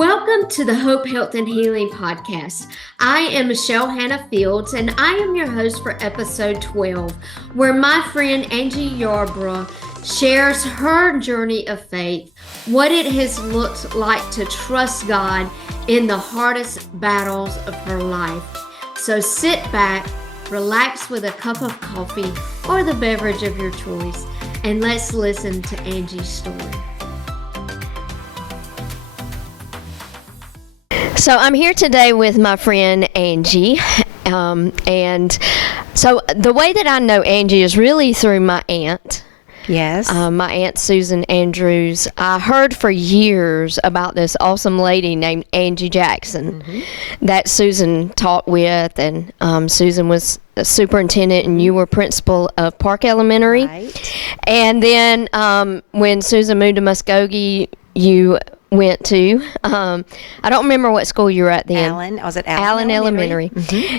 Welcome to the Hope, Health, and Healing podcast. I am Michelle Hannah Fields, and I am your host for episode 12, where my friend Angi Yarbrough shares her journey of faith, what it has looked like to trust God in the hardest battles of her life. So sit back, relax with a cup of coffee or the beverage of your choice, and let's listen to Angi's story. So I'm here today with my friend Angi, and so the way that I know Angi is really through my aunt. Yes. My Aunt Susan Andrews. I heard for years about this awesome lady named Angi Jackson that Susan taught with, and Susan was a superintendent and you were principal of Park Elementary. Right. And then when Susan moved to Muskogee, you went to, I don't remember what school you were at then. I was at Allen Elementary.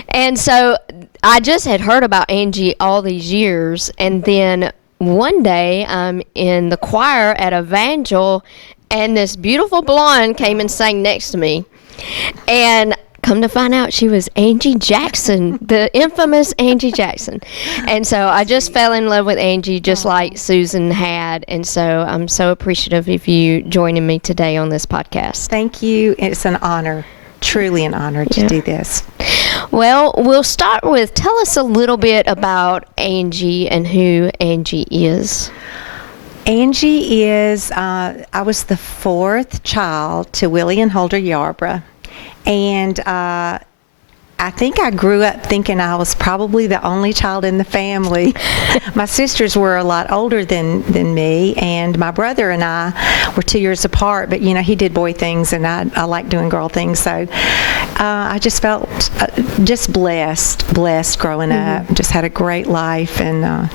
And so I just had heard about Angi all these years, and then one day I'm in the choir at Evangel, and this beautiful blonde came and sang next to me, and come to find out she was Angi Jackson, the infamous Angi Jackson. And so I just fell in love with Angi just like Susan had. And so I'm so appreciative of you joining me today on this podcast. Thank you. It's an honor, truly an honor to do this. Well, we'll start with, tell us a little bit about Angi and who Angi is. Angi is, I was the fourth child to Willie and Huldah Yarbrough. And I think I grew up thinking I was probably the only child in the family. My sisters were a lot older than me, and my brother and I were 2 years apart, but you know, he did boy things and I like doing girl things. So I just felt just blessed growing up. Just had a great life, and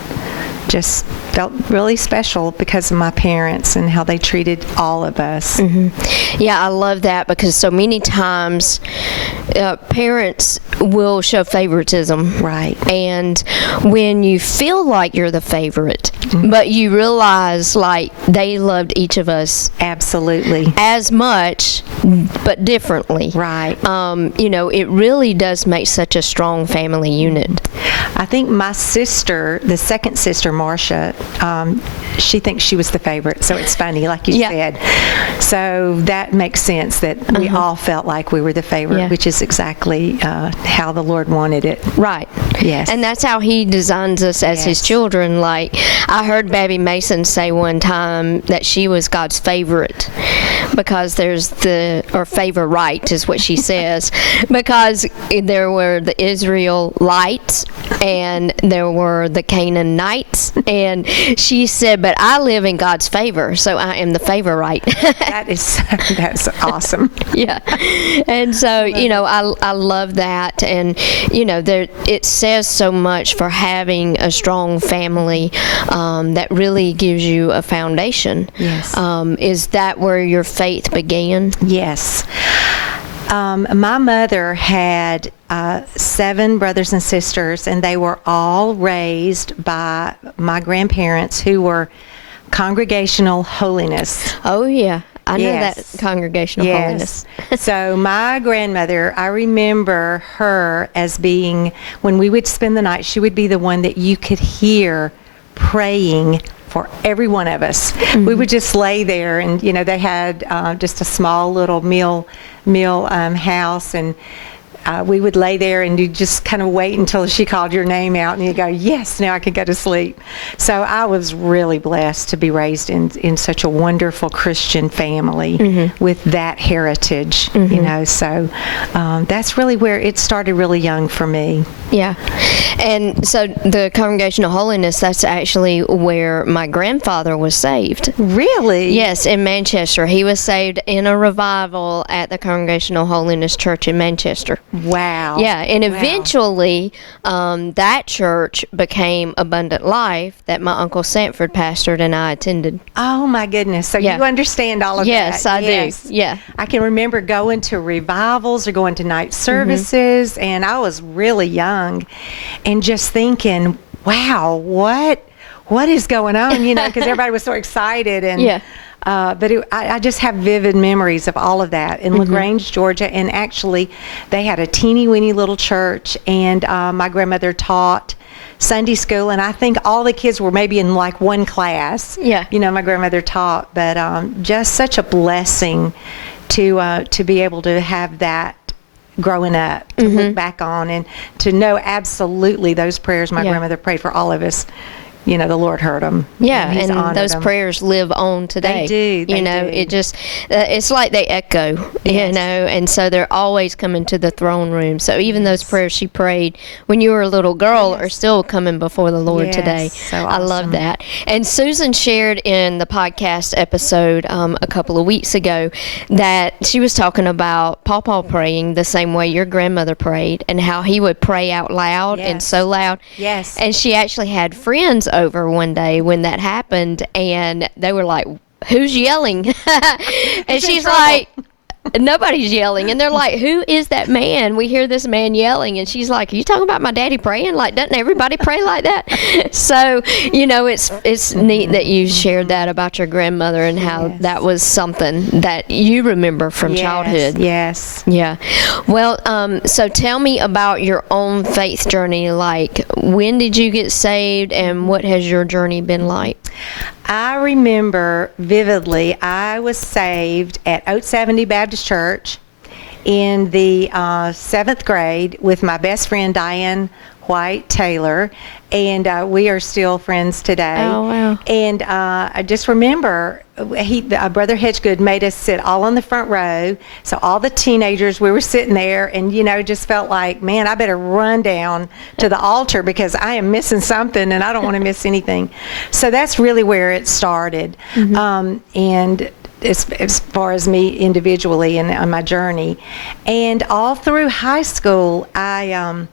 just felt really special because of my parents and how they treated all of us. Yeah, I love that, because so many times parents will show favoritism. Right. And when you feel like you're the favorite, but you realize like they loved each of us Absolutely. as much, but differently. Right. You know, it really does make such a strong family unit. I think my sister, the second sister, Marcia, she thinks she was the favorite. So it's funny, like you said. So that makes sense that we all felt like we were the favorite, which is exactly how the Lord wanted it. Right. Yes. And that's how he designs us as his children. Like, I heard Babby Mason say one time that she was God's favorite, because there's or favorite is what she says, because there were the Israelites and there were the Canaanites, and she said, but I live in God's favor, so I am the favorite. That's awesome. Yeah. And so, you know, I love that. And, you know, it says so much for having a strong family that really gives you a foundation. Yes. Is that where your faith began? Yes. My mother had 7 brothers and sisters, and they were all raised by my grandparents, who were Congregational Holiness. Oh, yeah. I know that Congregational Holiness. So my grandmother, I remember her as being, when we would spend the night, she would be the one that you could hear praying for every one of us. We would just lay there, and you know, they had just a small little meal house, and we would lay there and you just kind of wait until she called your name out, and you go, yes, now I can go to sleep. So I was really blessed to be raised in such a wonderful Christian family with that heritage, you know. So that's really where it started really young for me. Yeah. And so the Congregational Holiness, that's actually where my grandfather was saved. Really? Yes, in Manchester. He was saved in a revival at the Congregational Holiness Church in Manchester. Wow. Yeah, and eventually that church became Abundant Life that my Uncle Sanford pastored and I attended. Oh, my goodness. So you understand all of that. Yes, I do. Yeah. I can remember going to revivals or going to night services, and I was really young and just thinking, wow, what what is going on, because everybody was so excited. And Yeah. But I just have vivid memories of all of that in LaGrange, Georgia. And actually, they had a teeny weeny little church, and my grandmother taught Sunday school, and I think all the kids were maybe in like one class. Yeah. My grandmother taught, but just such a blessing to be able to have that growing up, to look back on, and to know absolutely those prayers my grandmother prayed for all of us. The Lord heard them. Yeah, He's and honored those them. prayers live on today. They do. It just, it's like they echo, Yes. and so they're always coming to the throne room. So even those prayers she prayed when you were a little girl are still coming before the Lord Yes, today. so I love awesome. that. And Susan shared in the podcast episode a couple of weeks ago that she was talking about Pawpaw praying the same way your grandmother prayed, and how he would pray out loud and Yes. so loud. Yes. And she actually had friends over one day when that happened, and they were like, "Who's yelling?" And she's like, "Nobody's yelling." And they're like, "Who is that man? We hear this man yelling." And she's like, "Are you talking about my daddy praying? Like, doesn't everybody pray like that?" So, it's neat that you shared that about your grandmother and how Yes. that was something that you remember from childhood. Yes. Yeah. Well, so tell me about your own faith journey. Like, when did you get saved, and what has your journey been like? I remember vividly, I was saved at Oat 70 Baptist Church in the 7th grade with my best friend, Diane White Taylor, and we are still friends today. Oh, wow. And I just remember Brother Hedgegood made us sit all on the front row. So all the teenagers, we were sitting there, and just felt like, man, I better run down to the altar because I am missing something, and I don't want to miss anything. So that's really where it started. And as far as me individually and on my journey, and all through high school, I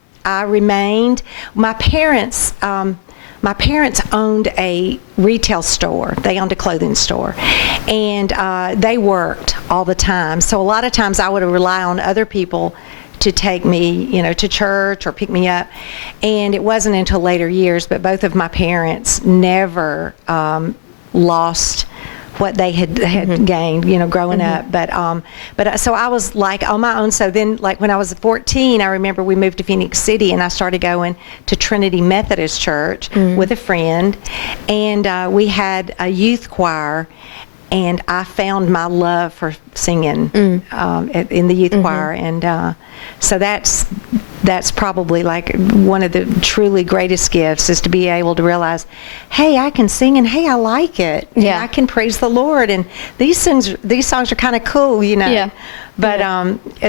remained. My parents owned a retail store. They owned a clothing store, and they worked all the time. So a lot of times I would rely on other people to take me, to church or pick me up. And it wasn't until later years, but both of my parents never lost what they had gained, growing up. But so I was like on my own. So then, like when I was 14, I remember we moved to Phoenix City, and I started going to Trinity Methodist Church with a friend, and we had a youth choir. And I found my love for singing in the youth choir, and so that's probably like one of the truly greatest gifts, is to be able to realize, hey, I can sing, and hey, I like it. Yeah. And I can praise the Lord, and these songs are kind of cool, Yeah. But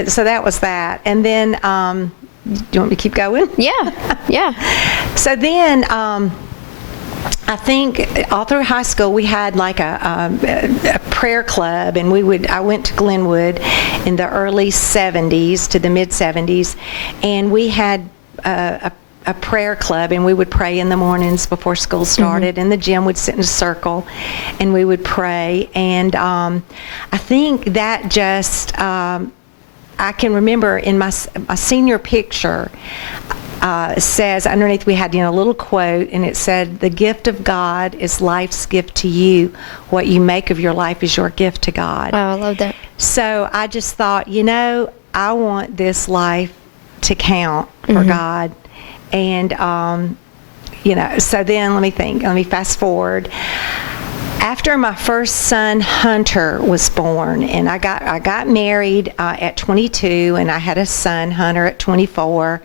so that was that, and then do you want me to keep going? Yeah. So then. I think all through high school we had like a prayer club, and I went to Glenwood in the early 70s to the mid 70s, and we had a prayer club, and we would pray in the mornings before school started, and the gym would sit in a circle, and we would pray, and I think that just I can remember in my senior picture. Says underneath, we had a little quote, and it said, "The gift of God is life's gift to you. What you make of your life is your gift to God." Wow, I love that. So I just thought, I want this life to count for God, and so then let me fast forward. After my first son Hunter was born, and I got married at 22, and I had a son Hunter at 24.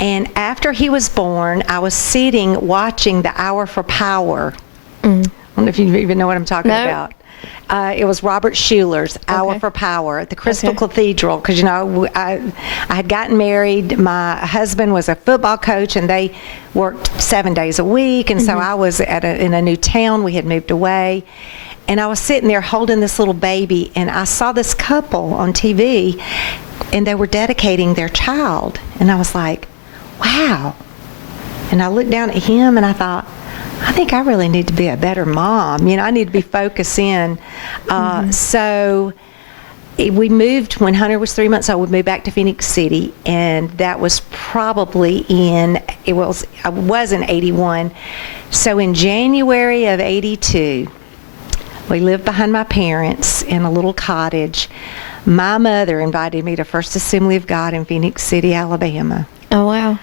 And after he was born, I was sitting watching the Hour for Power. I don't know if you even know what I'm talking about. It was Robert Schuler's Hour for Power at the Crystal Cathedral, because I had gotten married. My husband was a football coach, and they worked 7 days a week, and so I was in a new town. We had moved away, and I was sitting there holding this little baby, and I saw this couple on TV, and they were dedicating their child, and I was like, wow. And I looked down at him, and I thought, I think I really need to be a better mom. I need to be focused in. So we moved when Hunter was 3 months old. We moved back to Phoenix City, and that was probably it was in 81. So in January of 82, we lived behind my parents in a little cottage. My mother invited me to First Assembly of God in Phoenix City, Alabama. Oh, wow.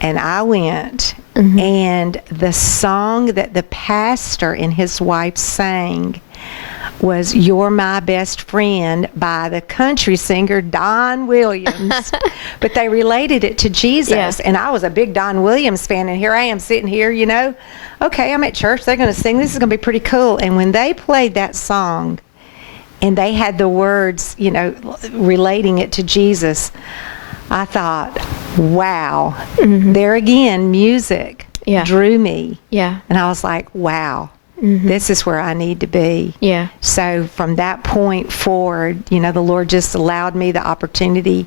And I went, Mm-hmm. and the song that the pastor and his wife sang was "You're My Best Friend" by the country singer Don Williams. But they related it to Jesus. Yeah. And I was a big Don Williams fan, and here I am sitting here, okay, I'm at church, they're going to sing, this is going to be pretty cool. And when they played that song, and they had the words, relating it to Jesus, I thought, wow, there again, music drew me. Yeah. And I was like, wow, this is where I need to be. Yeah. So from that point forward, the Lord just allowed me the opportunity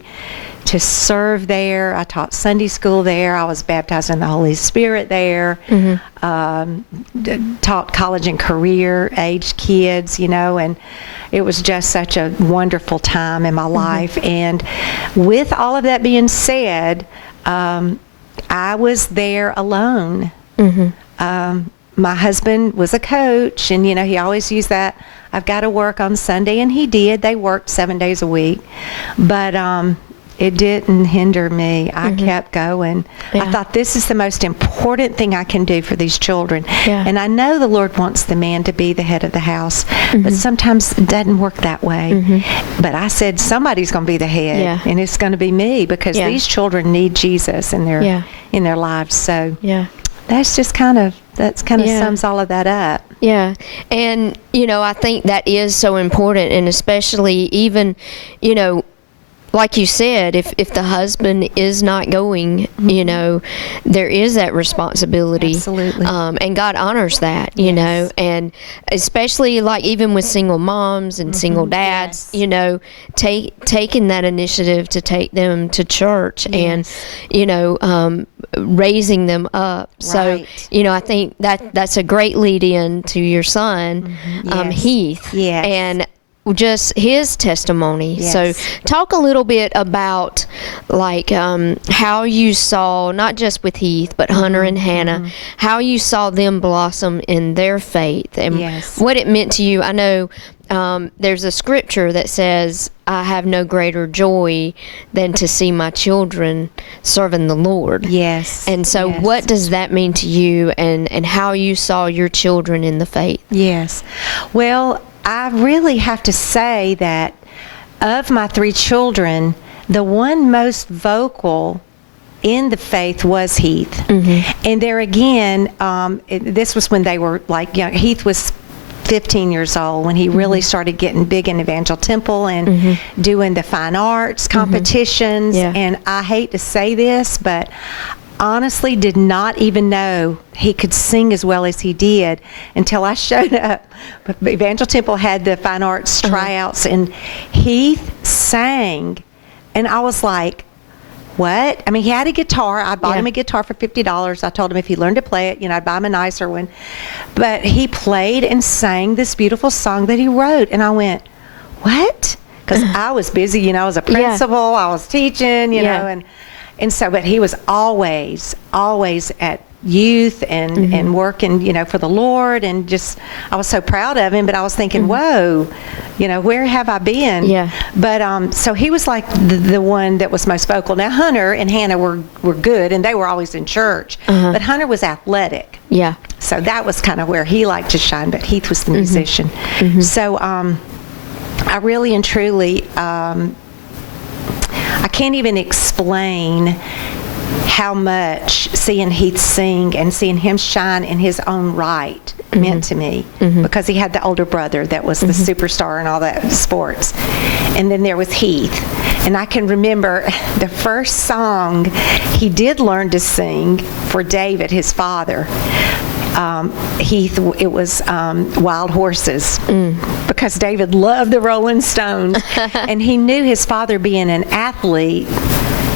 to serve there. I taught Sunday school there. I was baptized in the Holy Spirit there. Taught college and career age kids, and it was just such a wonderful time in my life. And with all of that being said, I was there alone. My husband was a coach, and he always used that, I've got to work on Sunday, and he did. They worked 7 days a week, but it didn't hinder me. I kept going. Yeah. I thought, this is the most important thing I can do for these children. Yeah. And I know the Lord wants the man to be the head of the house, but sometimes it doesn't work that way. But I said, somebody's going to be the head, and it's going to be me, because these children need Jesus in their lives. So that's just kind of sums all of that up. Yeah. And, I think that is so important, and especially even, like you said, if the husband is not going, there is that responsibility. Absolutely. And God honors that, and especially like even with single moms and single dads, taking that initiative to take them to church and, raising them up. Right. So, I think that's a great lead in to your son, Heath. Yes. And just his testimony. Yes. So talk a little bit about like how you saw, not just with Heath, but Hunter and Hannah, how you saw them blossom in their faith and what it meant to you. I know there's a scripture that says, I have no greater joy than to see my children serving the Lord. Yes. And so what does that mean to you, and how you saw your children in the faith? Yes. Well, I really have to say that of my 3 children, the one most vocal in the faith was Heath. And there again, this was when they were like, Heath was 15 years old when he really started getting big in Evangel Temple and doing the fine arts competitions. And I hate to say this, but honestly did not even know he could sing as well as he did until I showed up. Evangel Temple had the fine arts tryouts, and Heath sang, and I was like, what? I mean, he had a guitar. I bought him a guitar for $50. I told him if he learned to play it, I'd buy him a nicer one. But he played and sang this beautiful song that he wrote, and I went, what? Because I was busy, I was a principal, I was teaching, and so, but he was always at youth and working, for the Lord, and just, I was so proud of him, but I was thinking, whoa, where have I been? Yeah. But, so he was like the one that was most vocal. Now, Hunter and Hannah were good, and they were always in church, but Hunter was athletic. Yeah. So that was kind of where he liked to shine, but Heath was the musician. So, I really and truly, I can't even explain how much seeing Heath sing and seeing him shine in his own right meant to me, because he had the older brother that was the superstar in all that sports. And then there was Heath. And I can remember the first song he did learn to sing for David, his father. Heath, it was Wild Horses, because David loved the Rolling Stones, and he knew his father being an athlete,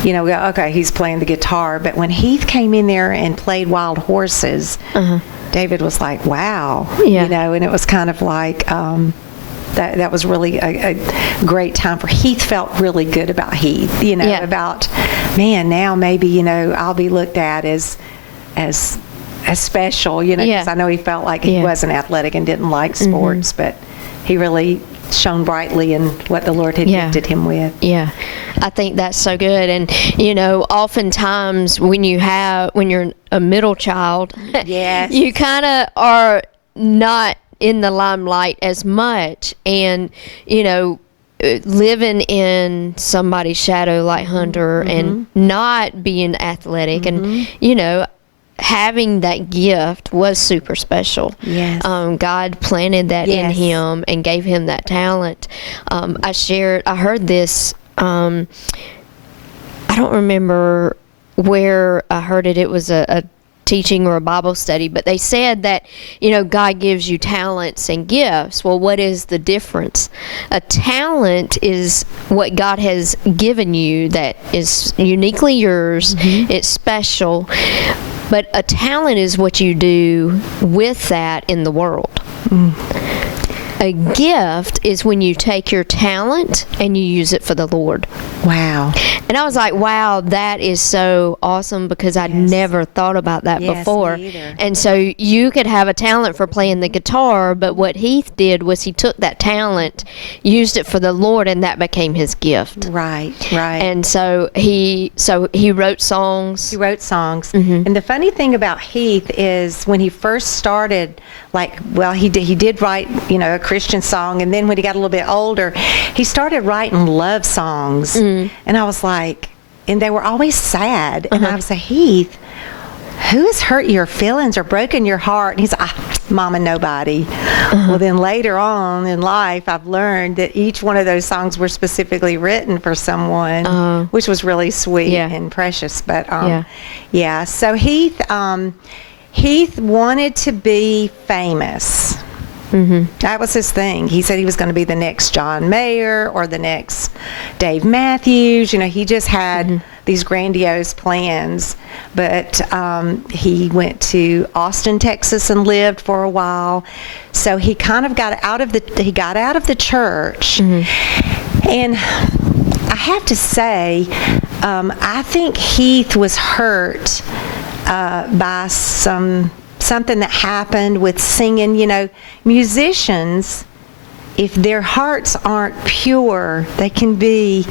okay, he's playing the guitar, but when Heath came in there and played Wild Horses, David was like, wow, and it was kind of like, that was really a great time for Heath. Felt really good about Heath, about, man, now maybe, I'll be looked at as special, because I know he felt like he wasn't athletic and didn't like sports, but he really shone brightly in what the Lord had gifted him with. Yeah, I think that's so good. And oftentimes when you're a middle child, yes, you kind of are not in the limelight as much, and living in somebody's shadow like Hunter, and not being athletic, and having that gift was super special. Yes. God planted that in him and gave him that talent. I heard this, I don't remember where I heard it. It was a teaching or a Bible study, but they said that, God gives you talents and gifts. Well, what is the difference? A talent is what God has given you that is uniquely yours. It's special. But a talent is what you do with that in the world. A gift is when you take your talent and you use it for the Lord. Wow. And I was like, wow, that is so awesome, because I'd never thought about that before. Me either. And so you could have a talent for playing the guitar, but what Heath did was he took that talent, used it for the Lord, and that became his gift. Right. And so he wrote songs. He wrote songs. And the funny thing about Heath is when he first started, he did write, a Christian song, and then when he got a little bit older, he started writing love songs. And I was like, and they were always sad. And I was like, Heath, who has hurt your feelings or broken your heart? And he's like, Mama, nobody. Well, then later on in life, I've learned that each one of those songs were specifically written for someone, which was really sweet and precious. But so Heath wanted to be famous. That was his thing. He said he was going to be the next John Mayer or the next Dave Matthews. He just had these grandiose plans. But he went to Austin, Texas, and lived for a while. So he kind of got out of the church. And I have to say, I think Heath was hurt by something that happened with singing. Musicians, if their hearts aren't pure, they can be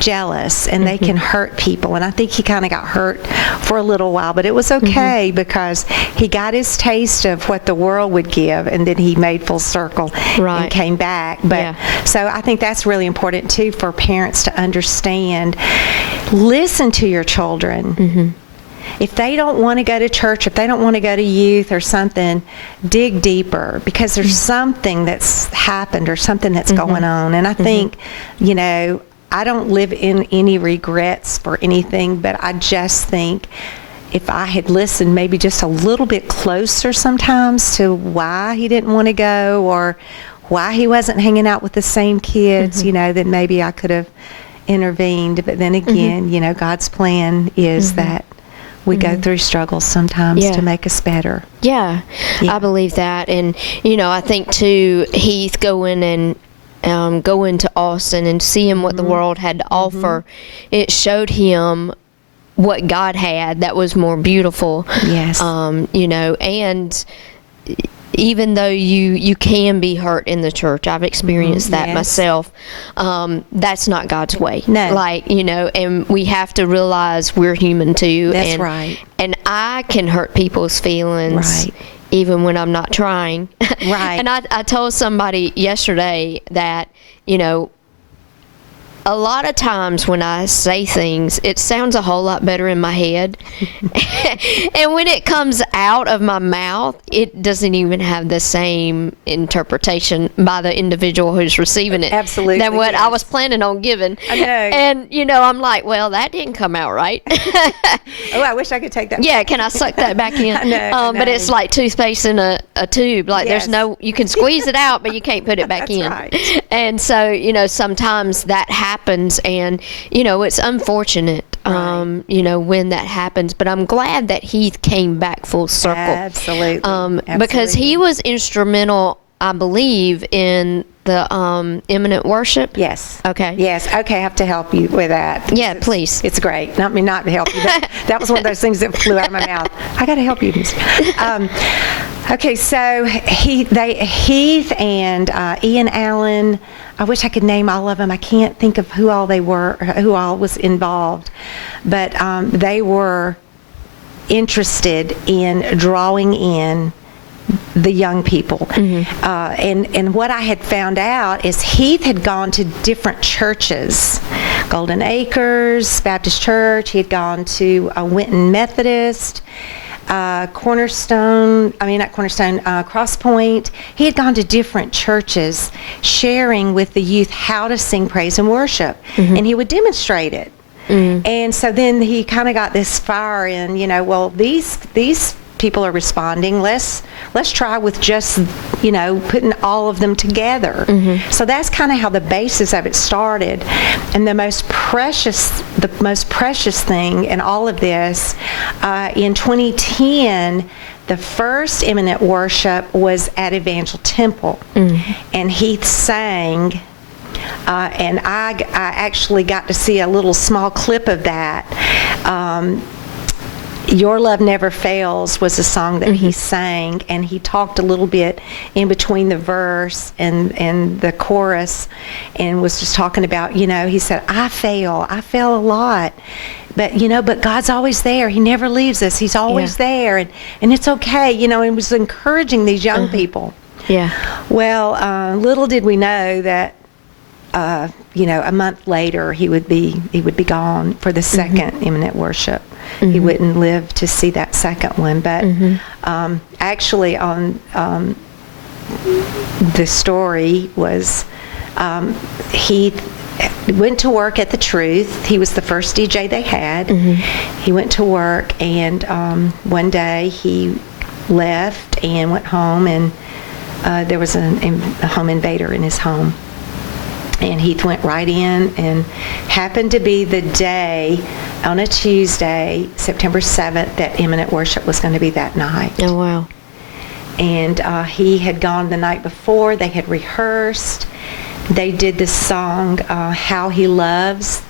jealous and they can hurt people. And I think he kind of got hurt for a little while, but it was okay because he got his taste of what the world would give, and then he made full circle and came back. But so I think that's really important too for parents to understand. Listen to your children. If they don't want to go to church, if they don't want to go to youth or something, dig deeper, because there's something that's happened or something that's going on. And I think, I don't live in any regrets for anything, but I just think if I had listened maybe just a little bit closer sometimes to why he didn't want to go or why he wasn't hanging out with the same kids, then maybe I could have intervened. But then again, God's plan is that we go through struggles sometimes to make us better. Yeah, I believe that. And, I think, too, Heath going to Austin and seeing what the world had to offer, it showed him what God had that was more beautiful. Yes. And even though you can be hurt in the church, I've experienced that myself, that's not God's way. No. And we have to realize we're human too. That's right. And I can hurt people's feelings even when I'm not trying. Right. And I told somebody yesterday that, a lot of times when I say things, it sounds a whole lot better in my head. And when it comes out of my mouth, it doesn't even have the same interpretation by the individual who's receiving it. Absolutely. Than what I was planning on giving. I know. And, I'm like, well, that didn't come out right. Oh, I wish I could take that. Yeah, can I suck that back in? I know. But it's like toothpaste in a tube. Like there's you can squeeze it out, but you can't put it back in. Right. And so, sometimes that happens, and it's unfortunate when that happens, but I'm glad that Heath came back full circle. Absolutely. Because he was instrumental, I believe, in the imminent worship. Yes. Okay. Yes. Okay, I have to help you with that. Yeah, please. It's great. Not me not to help you. That was one of those things that flew out of my mouth. I got to help you. Okay, so Heath and Ian Allen, I wish I could name all of them. I can't think of who all they were, who all was involved. But they were interested in drawing in the young people. And what I had found out is Heath had gone to different churches, Golden Acres Baptist Church. He had gone to Winton Methodist, Cross Point. He had gone to different churches sharing with the youth how to sing praise and worship, and he would demonstrate it. And so then he kind of got this fire in, well, these people are responding. Let's try with just, putting all of them together. So that's kind of how the basis of it started. And the most precious thing in all of this, in 2010, the first imminent worship was at Evangel Temple, and Heath sang. And I actually got to see a little small clip of that. Your Love Never Fails was a song that he sang, and he talked a little bit in between the verse and the chorus, and was just talking about, he said, I fail a lot. But God's always there. He never leaves us. He's always there, and it's okay, and was encouraging these young people. Yeah. Well, little did we know that a month later he would be gone for the second imminent worship. He wouldn't live to see that second one. But actually, on the story was he went to work at the Truth. He was the first DJ they had. He went to work, and one day he left and went home, and there was a home invader in his home. And Heath went right in, and happened to be the day, on a Tuesday, September 7th, that imminent worship was going to be that night. Oh, wow. And he had gone the night before. They had rehearsed. They did this song, How He Loves,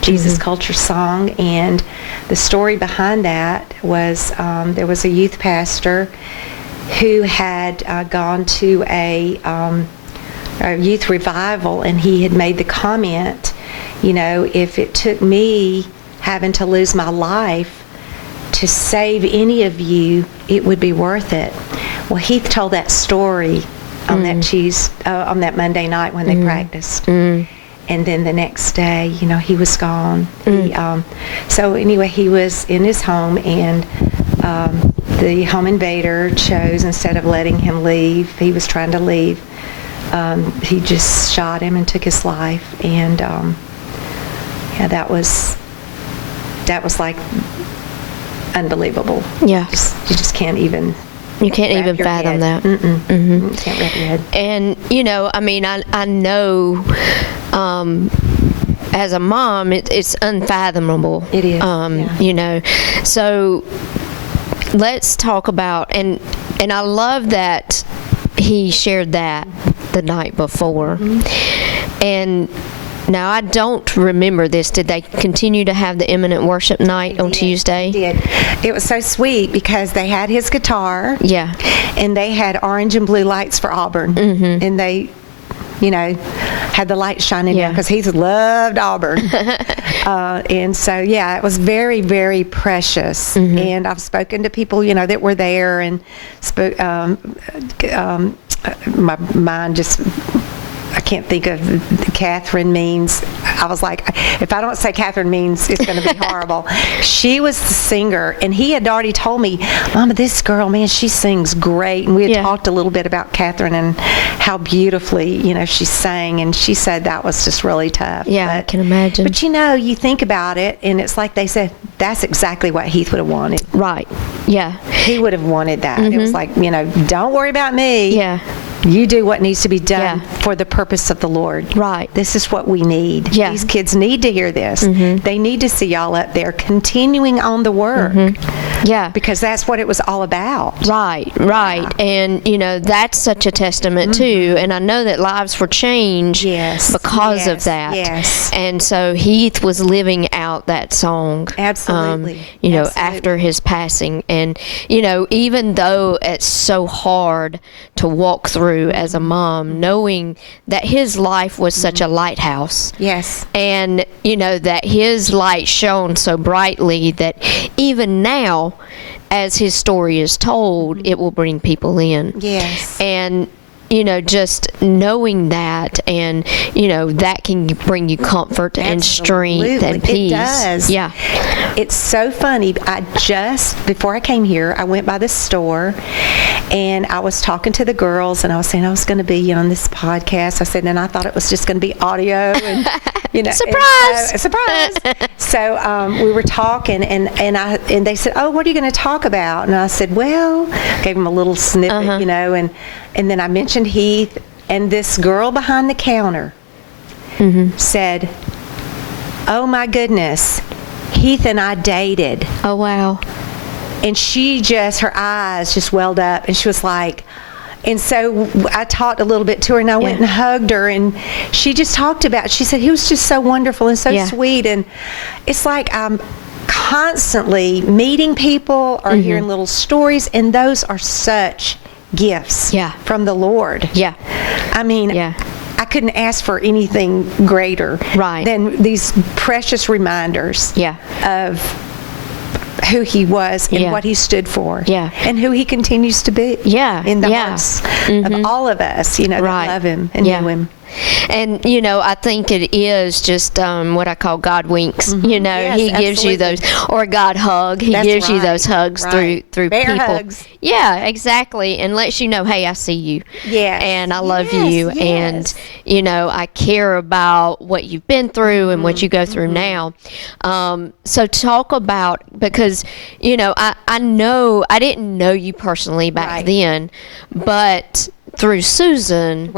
Jesus Culture song. And the story behind that was there was a youth pastor who had gone to a youth revival, and he had made the comment, if it took me having to lose my life to save any of you, it would be worth it. Well, Heath told that story on that Monday night when they practiced. And then the next day, he was gone. So anyway, he was in his home, and the home invader chose, instead of letting him leave, he was trying to leave, he just shot him and took his life. And that was like unbelievable. Yeah, you just can't even. You can't even fathom that. You can't wrap your head. And I know, as a mom, it's unfathomable. It is. So let's talk about, and I love that he shared that the night before. And now, I don't remember this. Did they continue to have the imminent worship night on Tuesday? They did. It was so sweet because they had his guitar. Yeah. And they had orange and blue lights for Auburn. And they, had the lights shining down because he loved Auburn. And so, it was very, very precious. And I've spoken to people, that were there, and my mind just... I can't think of Catherine Means. I was like, if I don't say Catherine Means, it's going to be horrible. She was the singer, and he had already told me, Mama, this girl, man, she sings great. And we had talked a little bit about Catherine and how beautifully, she sang, and she said that was just really tough. Yeah, I can imagine. But you think about it, and it's like they said, that's exactly what Heath would have wanted. Right. Yeah. He would have wanted that. It was like, don't worry about me. Yeah. You do what needs to be done Yeah. for the purpose of the Lord. Right. This is what we need. Yeah. These kids need to hear this. They need to see y'all up there continuing on the work. Yeah. Because that's what it was all about. Right. And, you know, that's such a testament, too. And I know that lives were changed Yes. because of Yes. that. Yes. And so Heath was living out that song. Absolutely. You know, Absolutely. after his passing. And, you know, even though it's so hard to walk through as a mom, knowing that his life was such a lighthouse. Yes. And, you know, that his light shone so brightly that even now, as his story is told, it will bring people in. Yes. And, you know, just knowing that, and, you know, that can bring you comfort and strength and peace. It does. Yeah. It's so funny. Before I came here, I went by the store and I was talking to the girls and I was saying I was going to be on this podcast. I said, and I thought it was just going to be audio and, you know. Surprise! Surprise! So we were talking and they said, oh, what are you going to talk about? And I said, well, gave them a little snippet, you know, and then I mentioned Heath, and this girl behind the counter said, oh my goodness, Heath and I dated. Oh, wow. And her eyes just welled up, and she was like, and so I talked a little bit to her, and I went and hugged her, and she just talked about, she said, he was just so wonderful and so sweet. And it's like I'm constantly meeting people or hearing little stories, and those are such gifts from the Lord. Yeah. I mean, I couldn't ask for anything greater than these precious reminders of who he was and what he stood for and who he continues to be in the hearts of all of us, you know, that love him and knew him. And, you know, I think it is just what I call God winks. You know, Yes, he gives you those, or God hug. He gives you those hugs through Bear people. hugs. Yeah, exactly. And lets you know, hey, I see you. Yes. And I love Yes, you. yes. And, you know, I care about what you've been through and what you go through now. So talk about, because, you know, I know, I didn't know you personally back then, but through Susan.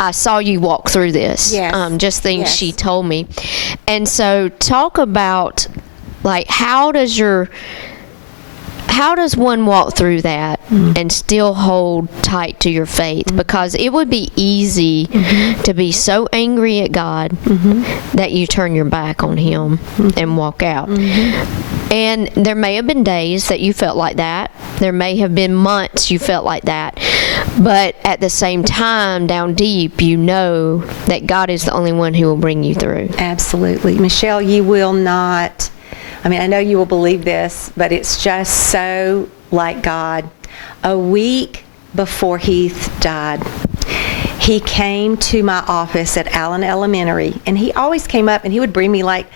I saw you walk through this. Just things she told me. And so talk about, like, how does one walk through that and still hold tight to your faith? Because it would be easy to be so angry at God that you turn your back on him and walk out. And there may have been days that you felt like that. There may have been months you felt like that. But at the same time, down deep, you know that God is the only one who will bring you through. Absolutely. Michelle, you will not, I mean, I know you will believe this, but it's just so like God. A week before Heath died, he came to my office at Allen Elementary, and he always came up and he would bring me like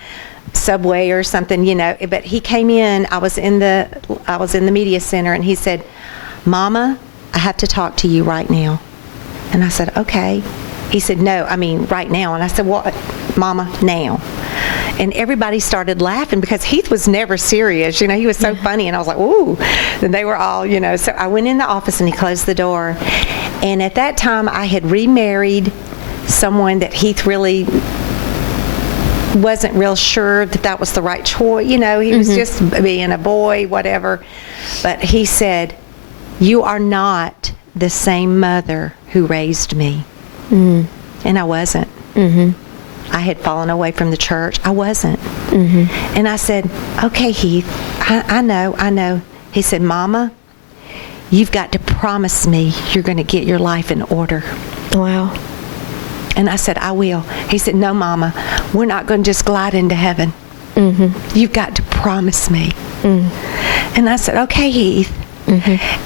Subway or something, you know, but he came in, I was in the media center, and he said, Mama, I have to talk to you right now. And I said, okay. He said, no, I mean right now. And I said, what, Mama, now? And everybody started laughing because Heath was never serious. You know, he was so funny. And I was like, ooh. And they were all, you know. So I went in the office and he closed the door. And at that time, I had remarried someone that Heath really wasn't real sure that was the right choice. You know, he was just being a boy, whatever. But he said, you are not the same mother who raised me. And I wasn't. I had fallen away from the church. I wasn't. And I said, okay, Heath, I know. He said, Mama, you've got to promise me you're going to get your life in order. Wow. And I said, I will. He said, no, Mama, we're not going to just glide into heaven. You've got to promise me. And I said, okay, Heath.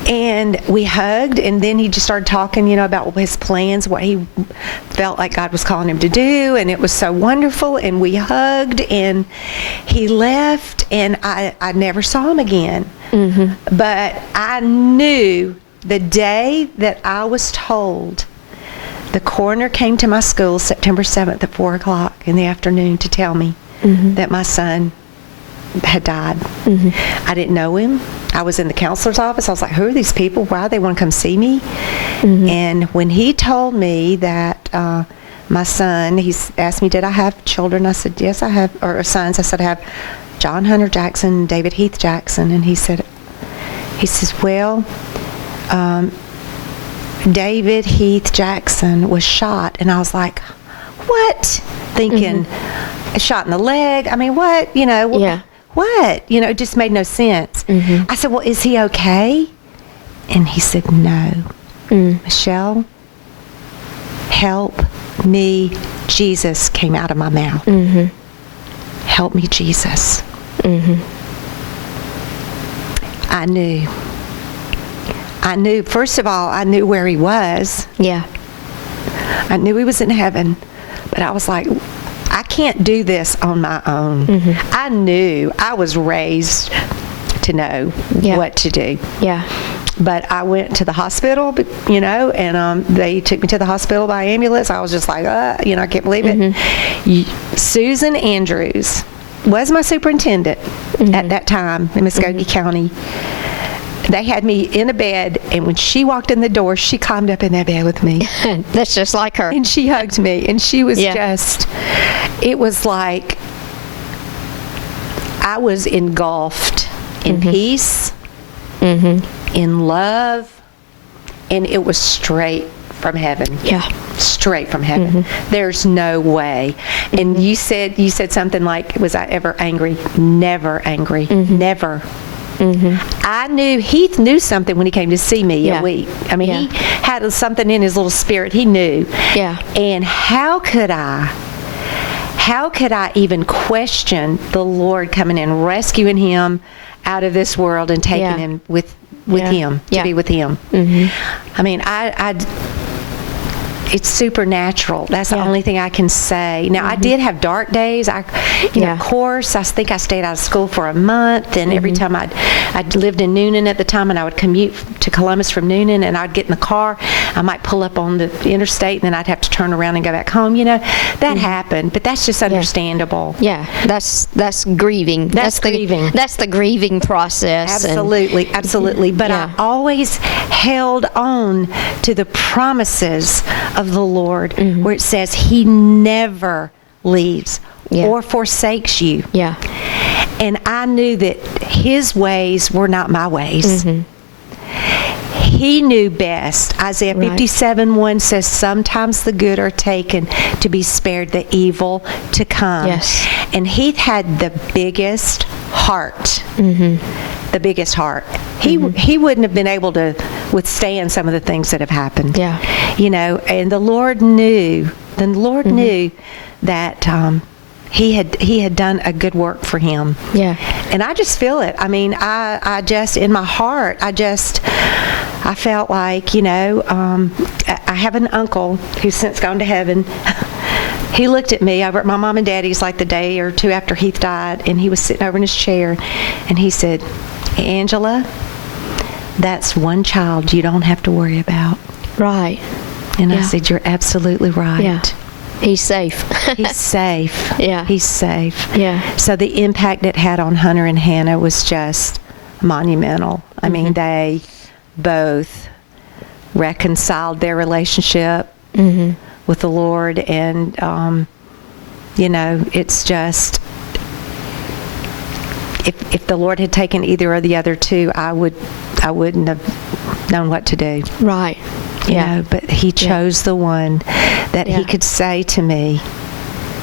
And we hugged, and then he just started talking, you know, about his plans, what he felt like God was calling him to do, and it was so wonderful. And we hugged, and he left, and I never saw him again. But I knew the day that I was told, the coroner came to my school September 7th at 4 o'clock in the afternoon to tell me that my son had died. I didn't know him. I was in the counselor's office. I was like, who are these people? Why do they want to come see me? And when he told me that my son, he asked me, did I have children? I said, yes, I have, or sons. I said, I have John Hunter Jackson, David Heath Jackson. And he says, well, David Heath Jackson was shot. And I was like, what? Thinking, a shot in the leg? I mean, what? You know, what? You know, it just made no sense. I said, well, is he okay? And he said, no. Michelle, help me, Jesus came out of my mouth. Help me, Jesus. I knew, first of all, I knew where he was. Yeah. I knew he was in heaven, but I was like, I can't do this on my own. I knew, I was raised to know what to do. Yeah. But I went to the hospital, you know, and they took me to the hospital by ambulance. I was just like, you know, I can't believe it. Susan Andrews was my superintendent at that time in Muskogee County. They had me in a bed, and when she walked in the door, she climbed up in that bed with me. That's just like her. And she hugged me, and she was just, it was like I was engulfed in peace, in love, and it was straight from heaven. Yeah. Straight from heaven. There's no way. And you said something like, was I ever angry? Never angry. Never. I knew Heath knew something when he came to see me a week. I mean, he had something in his little spirit. He knew. Yeah. And how could I even question the Lord coming and rescuing him out of this world and taking him with him to be with him? I mean, it's supernatural. That's the only thing I can say. Now, I did have dark days. Of course, I think I stayed out of school for a month, and every time I lived in Noonan at the time, and I would commute to Columbus from Noonan, and I'd get in the car. I might pull up on the interstate, and then I'd have to turn around and go back home. You know, that happened, but that's just understandable. Yeah, that's grieving. That's grieving. That's the grieving process. Absolutely, absolutely. But I always held on to the promises of the Lord, where it says He never leaves or forsakes you. Yeah. And I knew that His ways were not my ways. He knew best. Isaiah 57:1 says, sometimes the good are taken to be spared the evil to come. Yes. And He had the biggest heart. The biggest heart. He wouldn't have been able to withstand some of the things that have happened. Yeah. You know, and the Lord knew. The Lord knew that He had done a good work for him. Yeah. And I just feel it. I mean, I just, in my heart, I felt like, you know, I have an uncle who's since gone to heaven. He looked at me over at my mom and daddy's like the day or two after Heath died, and he was sitting over in his chair, and he said, Angela, that's one child you don't have to worry about. Right. And I said, you're absolutely right. Yeah. He's safe. He's safe. Yeah. He's safe. Yeah. So the impact it had on Hunter and Hannah was just monumental. I mean, they both reconciled their relationship with the Lord, and you know, it's just, if the Lord had taken either or the other two, I wouldn't have known what to do. Right. You know, but He chose the one that He could say to me,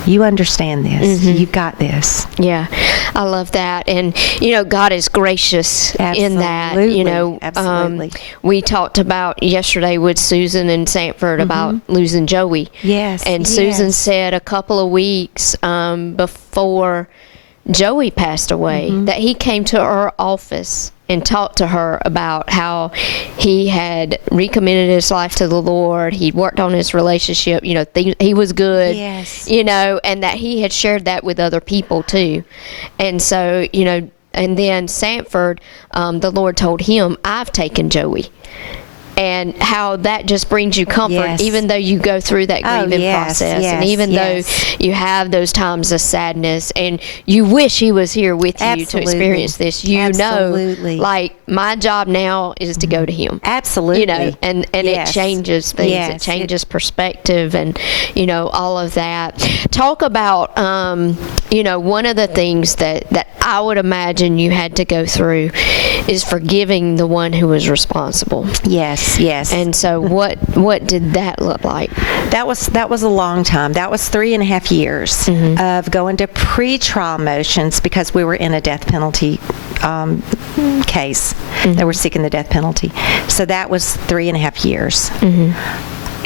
you understand this. You've got this. Yeah. I love that. And, you know, God is gracious in that. You know, absolutely. We talked about yesterday with Susan and Sanford about losing Joey. Yes. And Susan said a couple of weeks before Joey passed away that he came to her office and talked to her about how he had recommitted his life to the Lord. He'd worked on his relationship, you know, he was good, you know, and that he had shared that with other people too. And so, you know, and then Sanford, the Lord told him, I've taken Joey. and how that just brings you comfort, Yes. even though you go through that Oh, grieving yes, process, yes, and even yes. though you have those times of sadness, and you wish he was here with you to Absolutely. experience this. You Absolutely. know, like, my job now is to go to him. Absolutely. You know, and Yes. it changes things. Yes, It changes perspective, and all of that. Talk about one of the things that I would imagine you had to go through is forgiving the one who was responsible. Yes, yes. And so what did that look like? That was a long time. That was 3.5 years of going to pre-trial motions because we were in a death penalty case. They were seeking the death penalty. So that was 3.5 years.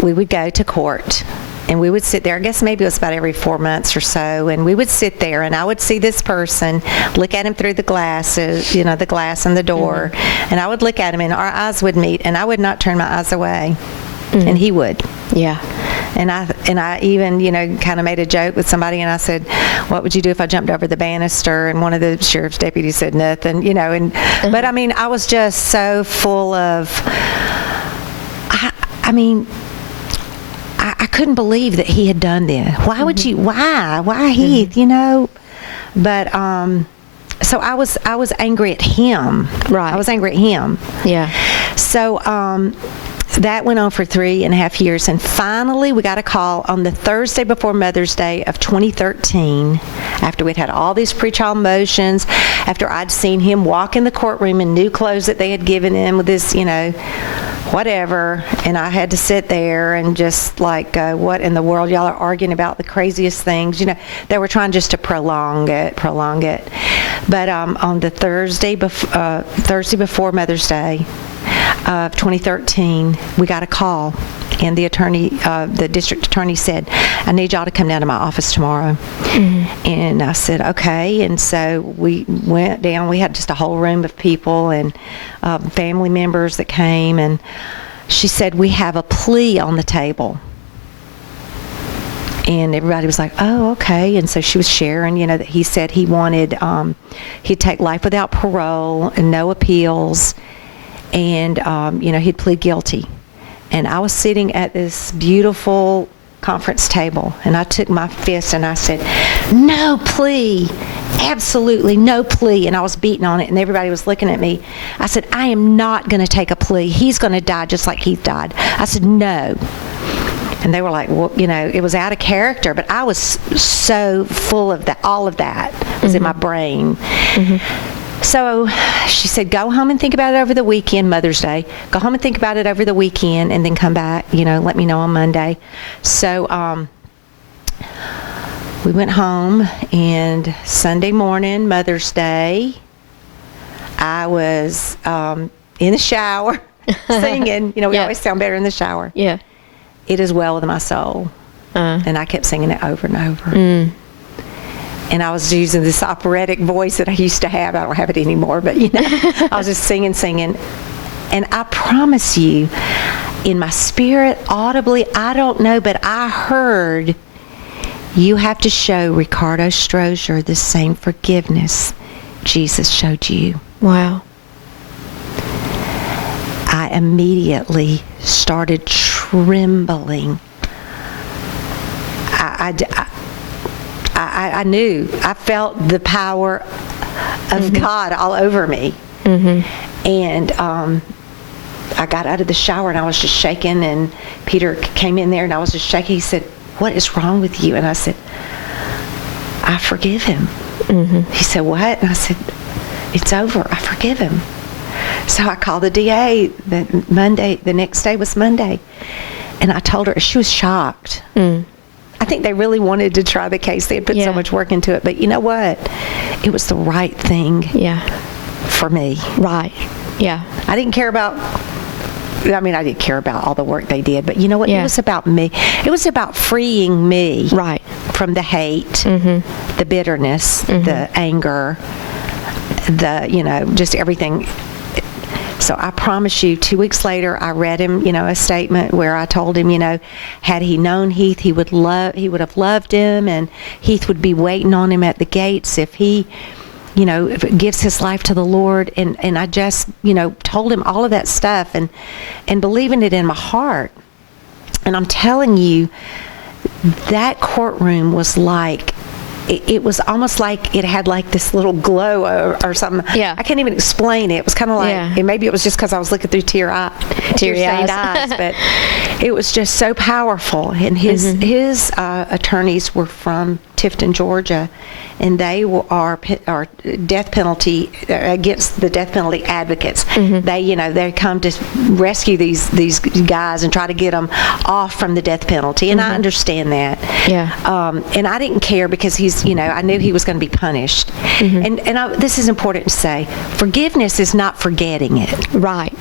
We would go to court. And we would sit there, I guess maybe it was about every 4 months or so, and we would sit there, and I would see this person, look at him through the glasses, the glass in the door, and I would look at him, and our eyes would meet, and I would not turn my eyes away, and he would. Yeah. And I even, kind of made a joke with somebody, and I said, what would you do if I jumped over the banister? And one of the sheriff's deputies said nothing, but I mean, I was just so full of, I couldn't believe that he had done this. Why would you? Why Heath? But so I was angry at him. Right. I was angry at him. Yeah. So that went on for 3.5 years, and finally we got a call on the Thursday before Mother's Day of 2013, after we'd had all these pre-trial motions, after I'd seen him walk in the courtroom in new clothes that they had given him with this, whatever, and I had to sit there and just like, what in the world? Y'all are arguing about the craziest things. They were trying just to prolong it. But on the Thursday before Mother's Day of 2013, we got a call, and the district attorney said, I need y'all to come down to my office tomorrow. And I said, okay. And so we went down. We had just a whole room of people and family members that came, and she said, we have a plea on the table. And everybody was like, oh, okay. And so she was sharing, that he said he wanted, he'd take life without parole and no appeals, and he'd plead guilty. And I was sitting at this beautiful conference table, and I took my fist and I said, no plea, absolutely no plea. And I was beating on it, and everybody was looking at me. I said, I am not going to take a plea. He's going to die just like Heath died. I said, no. And they were like, well, it was out of character, but I was so full of that. All of that was in my brain. So she said, go home and think about it over the weekend, Mother's Day. Go home and think about it over the weekend, and then come back, let me know on Monday. So we went home, and Sunday morning, Mother's Day, I was in the shower singing. We always sound better in the shower. Yeah. It is well with my soul. And I kept singing it over and over. And I was using this operatic voice that I used to have. I don't have it anymore, but I was just singing. And I promise you, in my spirit, audibly, I don't know, but I heard, you have to show Ricardo Strozier the same forgiveness Jesus showed you. Wow. I immediately started trembling. I knew. I felt the power of God all over me. And I got out of the shower, and I was just shaking, and Peter came in there, and I was just shaking. He said, what is wrong with you? And I said, I forgive him. He said, what? And I said, it's over. I forgive him. So I called the DA the next day was Monday, and I told her. She was shocked. I think they really wanted to try the case. They had put so much work into it. But you know what? It was the right thing for me. Right. Yeah. I didn't care about, I didn't care about all the work they did. But you know what? It was about me. It was about freeing me from the hate, the bitterness, the anger, just everything. So I promise you, 2 weeks later, I read him, a statement where I told him, had he known Heath, he would have loved him, and Heath would be waiting on him at the gates if he gives his life to the Lord, and I just, told him all of that stuff and believing it in my heart. And I'm telling you, that courtroom was like, it was almost like it had like this little glow or something. Yeah. I can't even explain it. It was kind of like, and maybe it was just because I was looking through tear-stained eyes, but it was just so powerful. And his attorneys were from Tifton, Georgia, and they are death penalty against the death penalty advocates. They come to rescue these guys and try to get them off from the death penalty, and I understand that. And I didn't care because I knew he was going to be punished. This is important to say: forgiveness is not forgetting it. Right.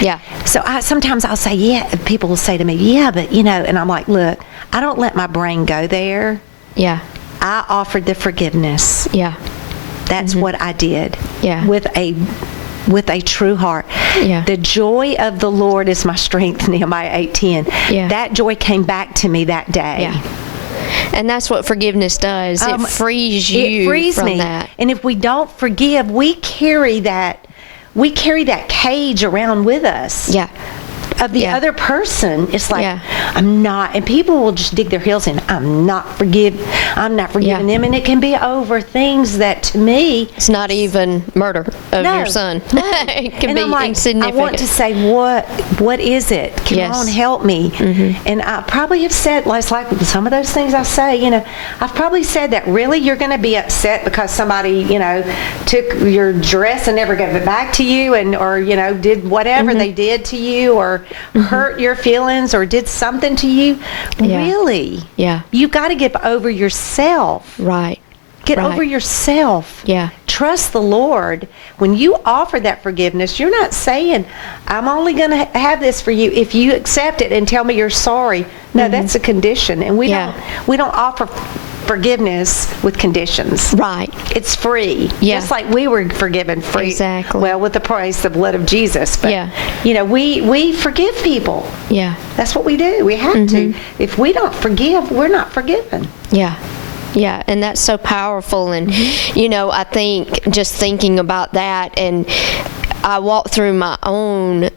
Yeah. So sometimes I'll say, yeah. People will say to me, yeah, but and I'm like, look, I don't let my brain go there. Yeah. I offered the forgiveness. Yeah. That's what I did. Yeah. With a true heart. Yeah. The joy of the Lord is my strength, Nehemiah 8:10. Yeah. That joy came back to me that day. Yeah. And that's what forgiveness does. It frees you it frees from me. that. And if we don't forgive, we carry that cage around with us. Yeah. Of the other person. It's like, I'm not, and people will just dig their heels in. I'm not forgiving them, and it can be over things that, to me, it's not even murder of your son. It can and be I'm like, insignificant. I want to say, what is it? Come on, help me. And I probably have said, like some of those things I say, I've probably said that, really, you're going to be upset because somebody, took your dress and never gave it back to you, or did whatever they did to you, or hurt your feelings, or did something to you. Really? Yeah. You got to get over yourself. Right. Get over yourself. Yeah. Trust the Lord. When you offer that forgiveness, you're not saying, I'm only going to have this for you if you accept it and tell me you're sorry. No, that's a condition, and we don't offer forgiveness with conditions. Right. It's free. Yeah. Just like we were forgiven free. Exactly. Well, with the blood of Jesus. But, we forgive people. Yeah. That's what we do. We have to. If we don't forgive, we're not forgiven. Yeah. Yeah, and that's so powerful. And, I think just thinking about that, and I walked through my own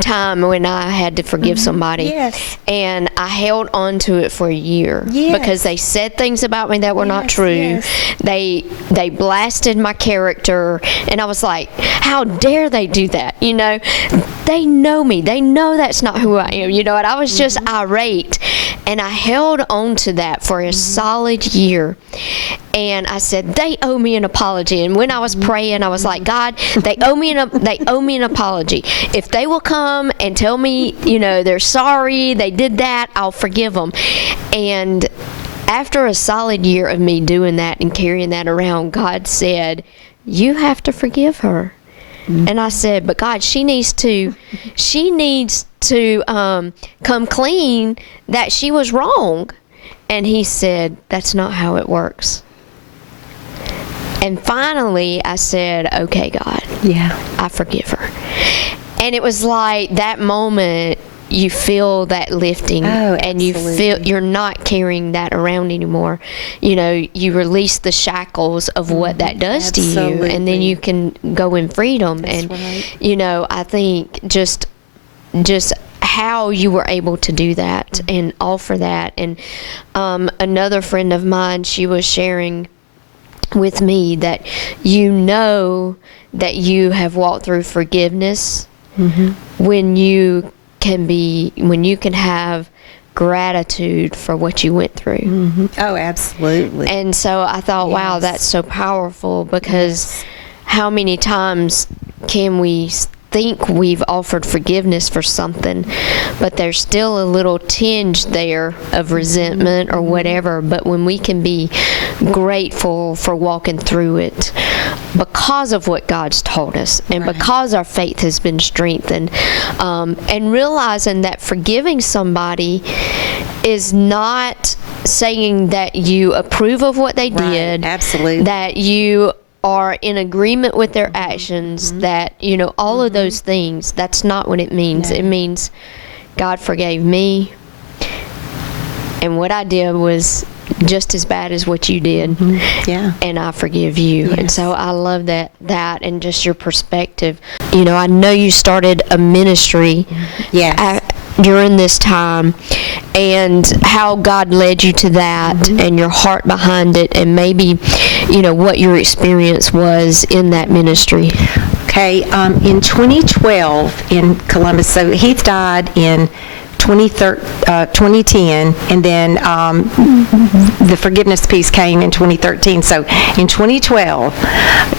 time when I had to forgive somebody. Yes. And I held on to it for a year. Yes. Because they said things about me that were not true. Yes. They blasted my character, and I was like, how dare they do that? They know me. They know that's not who I am. And I was just irate, and I held on to that for a solid year. And I said, they owe me an apology. And when I was praying, I was like, God, they owe me an apology. If they will come and tell me, they're sorry, they did that, I'll forgive them. And after a solid year of me doing that and carrying that around, God said, you have to forgive her. And I said, but God, she needs to come clean that she was wrong. And he said, that's not how it works. And finally, I said, okay, God, I forgive her. And it was like that moment, you feel that lifting, and you feel you're not carrying that around anymore. You release the shackles of what that does to you, and then you can go in freedom. That's and right. I think just how you were able to do that and offer that. And another friend of mine, she was sharing with me that that you have walked through forgiveness when you can have gratitude for what you went through. Oh, absolutely. And so I thought, wow, that's so powerful, because how many times can we think we've offered forgiveness for something, but there's still a little tinge there of resentment or whatever. But when we can be grateful for walking through it because of what God's taught us, and because our faith has been strengthened, and realizing that forgiving somebody is not saying that you approve of what they did, absolutely, that you are in agreement with their actions, that, all of those things. That's not what it means. It means God forgave me, and what I did was just as bad as what you did. Yeah. And I forgive you. Yes. And so I love that and just your perspective. You know, I know you started a ministry Yes. during this time, and how God led you to that, and your heart behind it, and maybe, you know, what your experience was in that ministry. Okay, in 2012 in Columbus, so Heath died in 2010, and then the forgiveness piece came in 2013. So in 2012,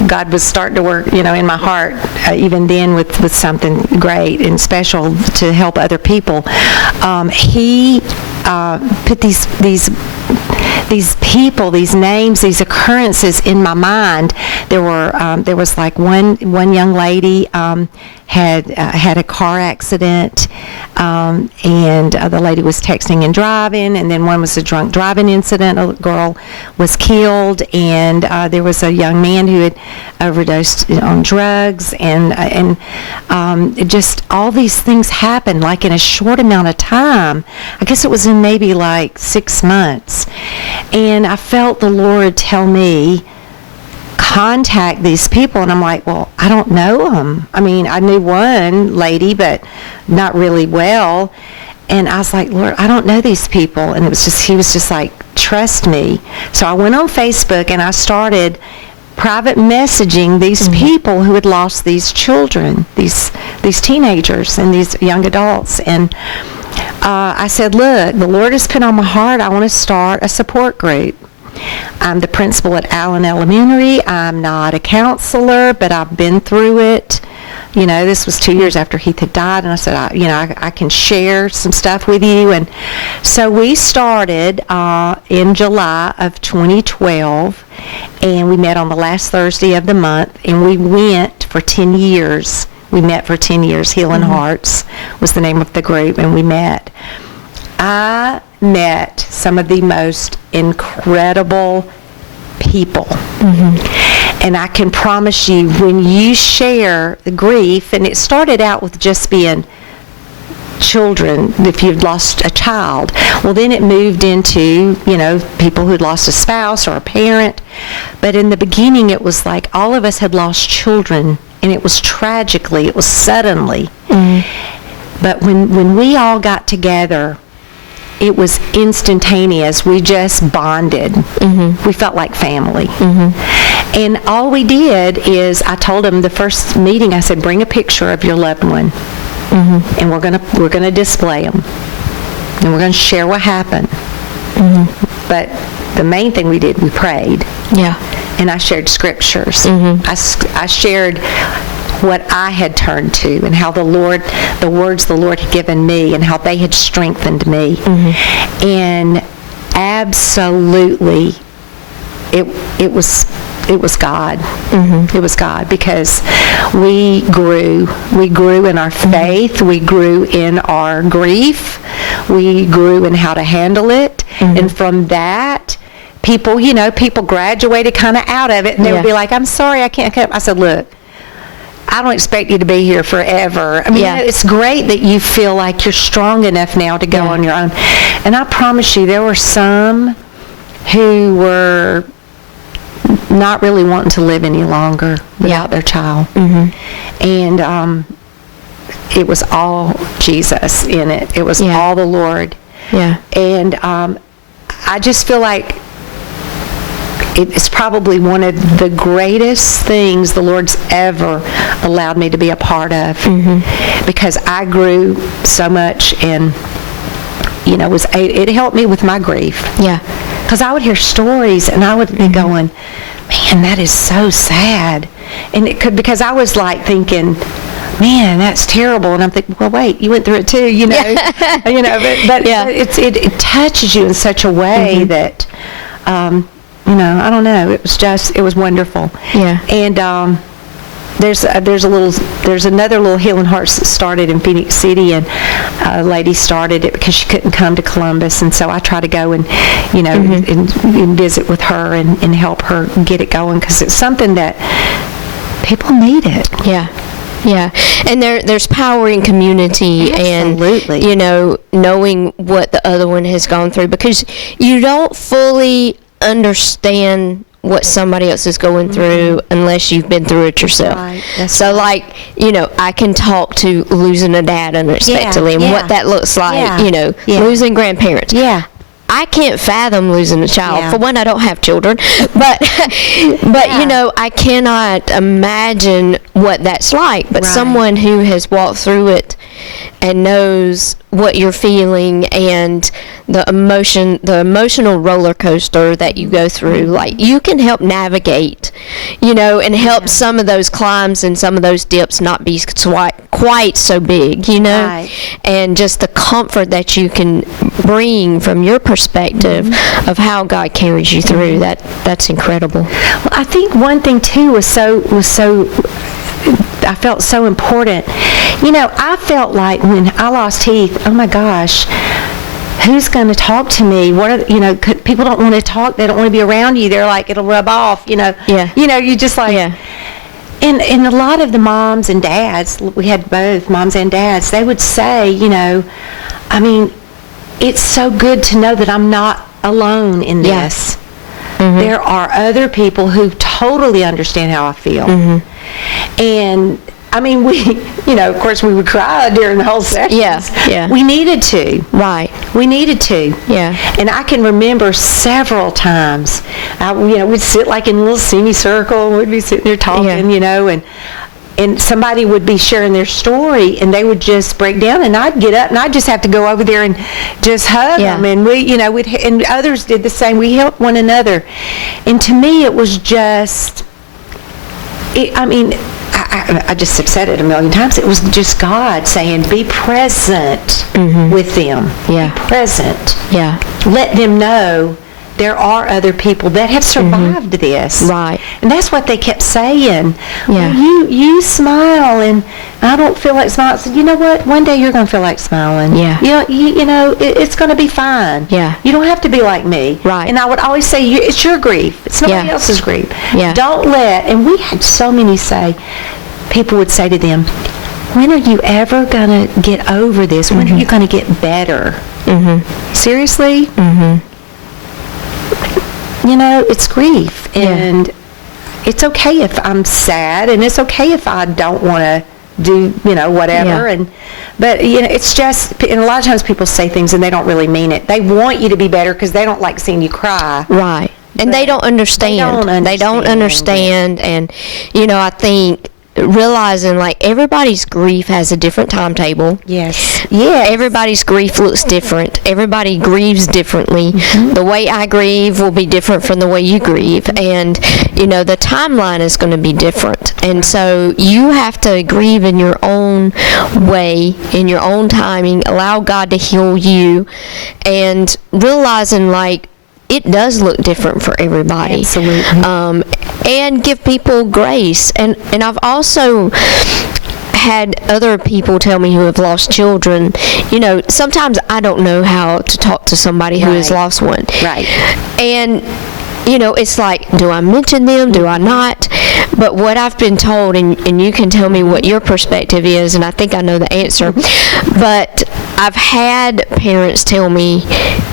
God was starting to work, you know, in my heart, even then with something great and special to help other people. He put these people, these names, these occurrences in my mind. There was like one young lady had a car accident, and the lady was texting and driving, and then one was a drunk driving incident. A girl was killed, and there was a young man who had overdosed on drugs, and just all these things happened like in a short amount of time. I guess it was in maybe like 6 months, and I felt the Lord tell me, contact these people. And I'm like, well, I don't know them. I mean, I knew one lady, but not really well. And I was like, Lord, I don't know these people. And he was just like, trust me. So I went on Facebook and I started private messaging these people who had lost these children, these teenagers and these young adults. And I said, look, the Lord has put on my heart, I want to start a support group. I'm the principal at Allen Elementary. I'm not a counselor, but I've been through it. You know, this was 2 years after Heath had died, and I said, I can share some stuff with you. And so we started in July of 2012, and we met on the last Thursday of the month, and we went for 10 years. We met for 10 years. Healing Hearts was the name of the group, and we met. I met some of the most incredible people. And I can promise you, when you share the grief, and it started out with just being children, if you'd lost a child, well, then it moved into, you know, people who'd lost a spouse or a parent. But in the beginning, it was like all of us had lost children, and it was tragically, it was suddenly. But when we all got together, it was instantaneous. We just bonded. We felt like family. And all we did is, I told them the first meeting, I said, bring a picture of your loved one, and we're gonna display them, and we're gonna share what happened. But the main thing we did, we prayed. And I shared scriptures. I shared what I had turned to, and how the words the Lord had given me, and how they had strengthened me. And absolutely, it was God. It was God, because we grew in our faith, we grew in our grief, we grew in how to handle it, and from that, people graduated kind of out of it, and they would be like, I'm sorry, I can't come. I said, look, I don't expect you to be here forever. I mean, it's great that you feel like you're strong enough now to go on your own. And I promise you, there were some who were not really wanting to live any longer without their child. And it was all Jesus in it. It was all the Lord. And I just feel like it's probably one of the greatest things the Lord's ever allowed me to be a part of, because I grew so much, and it helped me with my grief. Because I would hear stories, and I would be going, man, that is so sad, and because I was like thinking, man, that's terrible, and I'm thinking, well, wait, you went through it too, but it touches you in such a way that. I don't know. It was wonderful. And there's another little Healing Hearts that started in Phoenix City, and a lady started it because she couldn't come to Columbus, and so I try to go and and visit with her and help her get it going, because it's something that people need it. Yeah, and there's power in community. Absolutely. And, you know, knowing what the other one has gone through, because you don't fully understand what somebody else is going through unless you've been through it yourself. Right, that's so, right. like, you know, I can talk to losing a dad unexpectedly and what that looks like, you know, losing grandparents. Yeah. I can't fathom losing a child. Yeah. For one, I don't have children, but you know, I cannot imagine what that's like. But Right. someone who has walked through it and knows what you're feeling and the emotional roller coaster that you go through, like, you can help navigate, you know, and help some of those climbs and some of those dips not be quite so big, you know. Right. And just the comfort that you can bring from your perspective of how God carries you through, that's incredible. Well, I think one thing too was so I felt so important. You know, I felt like when I lost Heath, oh my gosh, who's going to talk to me? What are, you know, people don't want to talk. They don't want to be around you. They're like, it'll rub off, you know. Yeah. You know, you just like, Yeah. and a lot of the moms and dads, we had both moms and dads, they would say, you know, I mean, it's so good to know that I'm not alone in this. There are other people who totally understand how I feel. And I mean, we, you know, of course we would cry during the whole session. Yeah. We needed to. Right. We needed to. Yeah. And I can remember several times, you know, we'd sit like in a little semicircle, and we'd be sitting there talking, you know, and somebody would be sharing their story, and they would just break down, and I'd get up, and I'd just have to go over there and just hug them, and we, you know, and others did the same. We helped one another, and to me, it was just, I mean, I just have said it a million times. It was just God saying, be present with them. Yeah. Be present. Yeah. Let them know there are other people that have survived this. Right. And that's what they kept saying. Yeah. Well, you smile, and I don't feel like smiling. I said, you know what? One day you're going to feel like smiling. Yeah. You know, it's going to be fine. Yeah. You don't have to be like me. Right. And I would always say, it's your grief. It's nobody else's grief. Yeah. Don't let, and we had so many people would say to them, when are you ever going to get over this? When are you going to get better? Seriously? You know, it's grief, and it's okay if I'm sad, and it's okay if I don't want to do, you know, whatever, but, you know, it's just, and a lot of times people say things and they don't really mean it. They want you to be better because they don't like seeing you cry. Right. And they don't understand. They don't understand. And, you know, I think realizing, like, everybody's grief has a different timetable. Yes. Everybody's grief looks different. Everybody grieves differently. The way I grieve will be different from the way you grieve. And, you know, the timeline is going to be different. And so you have to grieve in your own way, in your own timing, allow God to heal you, and realizing, like, it does look different for everybody. Absolutely. And give people grace. And I've also had other people tell me who have lost children, you know, sometimes I don't know how to talk to somebody who has lost one. Right. And, you know, it's like, do I mention them? Do I not? But what I've been told, and you can tell me what your perspective is, and I think I know the answer, but I've had parents tell me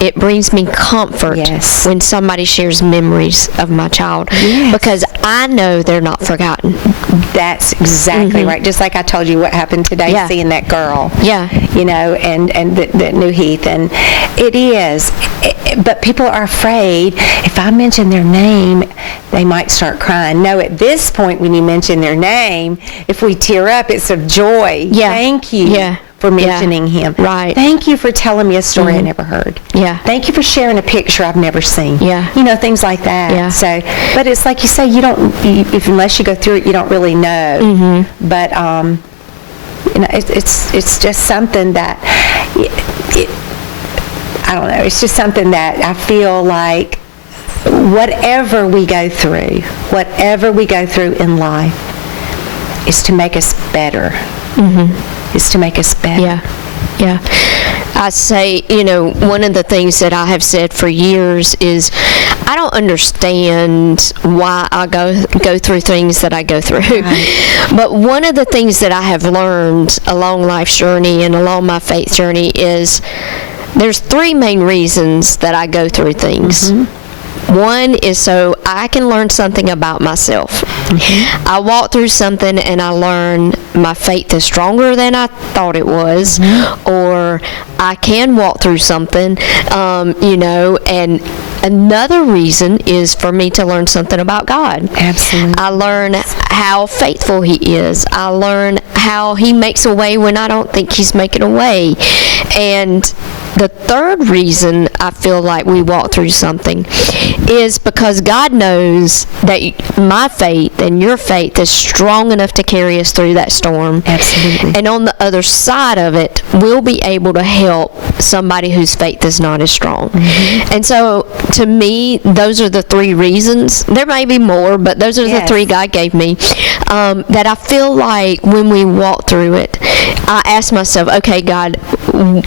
it brings me comfort when somebody shares memories of my child, because I know they're not forgotten. That's exactly right. Just like I told you what happened today, seeing that girl. You know, and that knew Heath, and it is. But people are afraid if I mention their name, they might start crying. No, at this point, when you mention their name, if we tear up, it's of joy. Thank you for mentioning him. Right. Thank you for telling me a story I never heard. Thank you for sharing a picture I've never seen. You know, things like that. So, but it's like you say, you don't, unless you go through it, you don't really know. But, you know, it's just something that, I don't know, it's just something that I feel like whatever we go through in life is to make us better. Is to make us better. I say, you know, one of the things that I have said for years is I don't understand why I go through things that I go through. Right. But one of the things that I have learned along life's journey and along my faith journey is there's three main reasons that I go through things. One is so I can learn something about myself. I walk through something and I learn my faith is stronger than I thought it was, or I can walk through something, and another reason is for me to learn something about God. Absolutely. I learn how faithful He is. I learn how He makes a way when I don't think He's making a way. And the third reason I feel like we walk through something is because God knows that my faith and your faith is strong enough to carry us through that storm. Absolutely. And on the other side of it, we'll be able to help somebody whose faith is not as strong. And so, to me, those are the three reasons. There may be more, but those are the three God gave me, that I feel like when we walk through it, I ask myself, okay, God,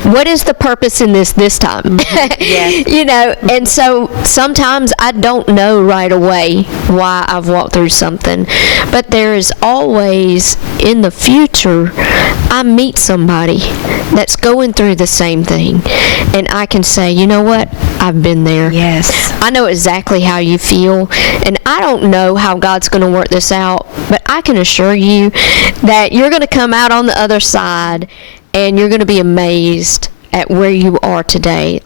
what is the purpose in this time? Yes. And so sometimes I don't know right away why I've walked through something, but there is always in the future I meet somebody that's going through the same thing, and I can say, you know what, I've been there. Yes. I know exactly how you feel, and I don't know how God's going to work this out, but I can assure you that you're going to come out on the other side and you're going to be amazed at where you are today.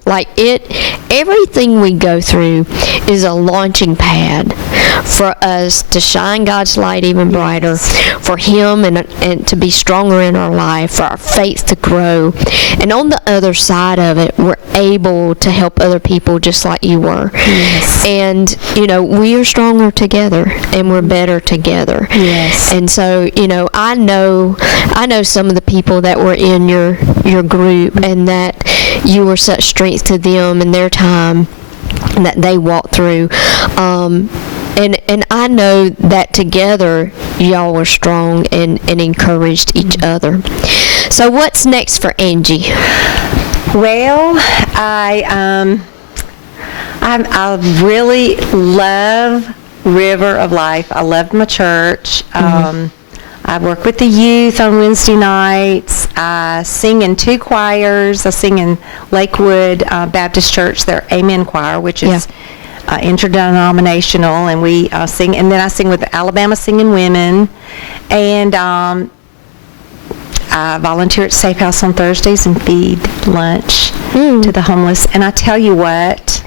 Everything we go through is a launching pad for us to shine God's light even brighter, for Him and to be stronger in our life, for our faith to grow. And on the other side of it, we're able to help other people just like you were. Yes. And, we are stronger together and we're better together. Yes. And so, I know some of the people that were in your group, and that you were such strength to them in their time that they walked through. And I know that together y'all were strong and encouraged each other. So what's next for Angie? Well, I really love River of Life. I love my church. I work with the youth on Wednesday nights. I sing in 2 choirs. I sing in Lakewood Baptist Church, their Amen Choir, which is interdenominational, and we sing. And then I sing with the Alabama Singing Women. And I volunteer at Safe House on Thursdays and feed lunch to the homeless. And I tell you what,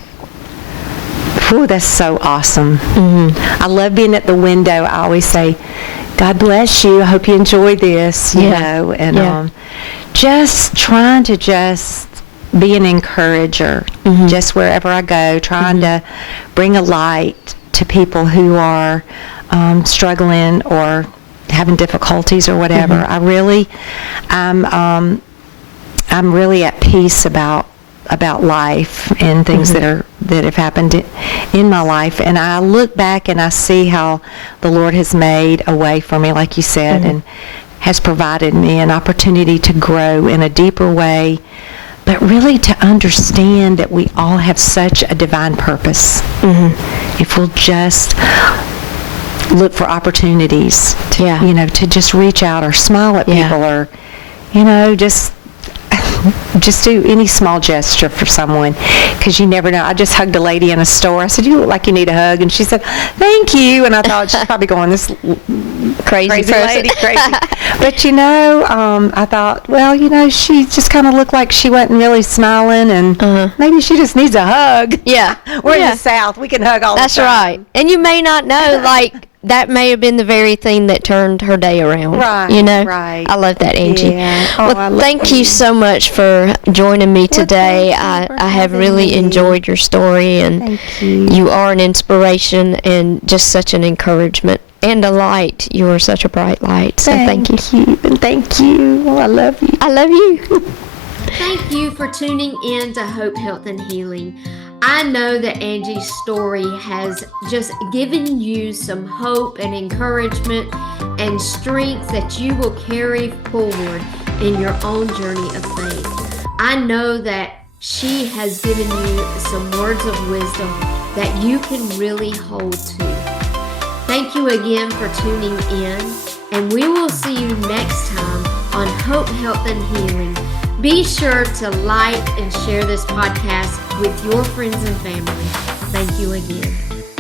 that's so awesome. I love being at the window. I always say, God bless you. I hope you enjoy this, and just trying to just be an encourager, just wherever I go, trying to bring a light to people who are struggling or having difficulties or whatever. I'm really at peace about life and things that have happened in my life, and I look back and I see how the Lord has made a way for me, like you said, and has provided me an opportunity to grow in a deeper way, but really to understand that we all have such a divine purpose. If we'll just look for opportunities to to just reach out or smile at people, or just do any small gesture for someone, because you never know. I just hugged a lady in a store. I said, "You look like you need a hug," and she said, "Thank you." And I thought, she's probably going, "This crazy lady, crazy." But I thought, well, she just kind of looked like she wasn't really smiling, and maybe she just needs a hug. Yeah, we're in the South. We can hug all the time. That's right. And you may not know, that may have been the very thing that turned her day around. Right, right. I love that, Angie. Yeah. Well, thank you so much for joining me today. I have really enjoyed your story, and thank you. You are an inspiration and just such an encouragement and a light. You are such a bright light. So thank you. And thank you. Well, I love you. I love you. Thank you for tuning in to Hope, Health, and Healing. I know that Angie's story has just given you some hope and encouragement and strength that you will carry forward in your own journey of faith. I know that she has given you some words of wisdom that you can really hold to. Thank you again for tuning in, and we will see you next time on Hope, Health, and Healing. Be sure to like and share this podcast with your friends and family. Thank you again.